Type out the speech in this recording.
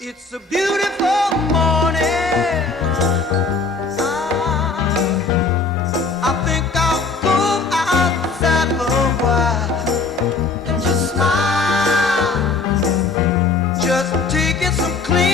It's a beautiful morning. I think I'll go outside for a while and just smile. Just taking some clean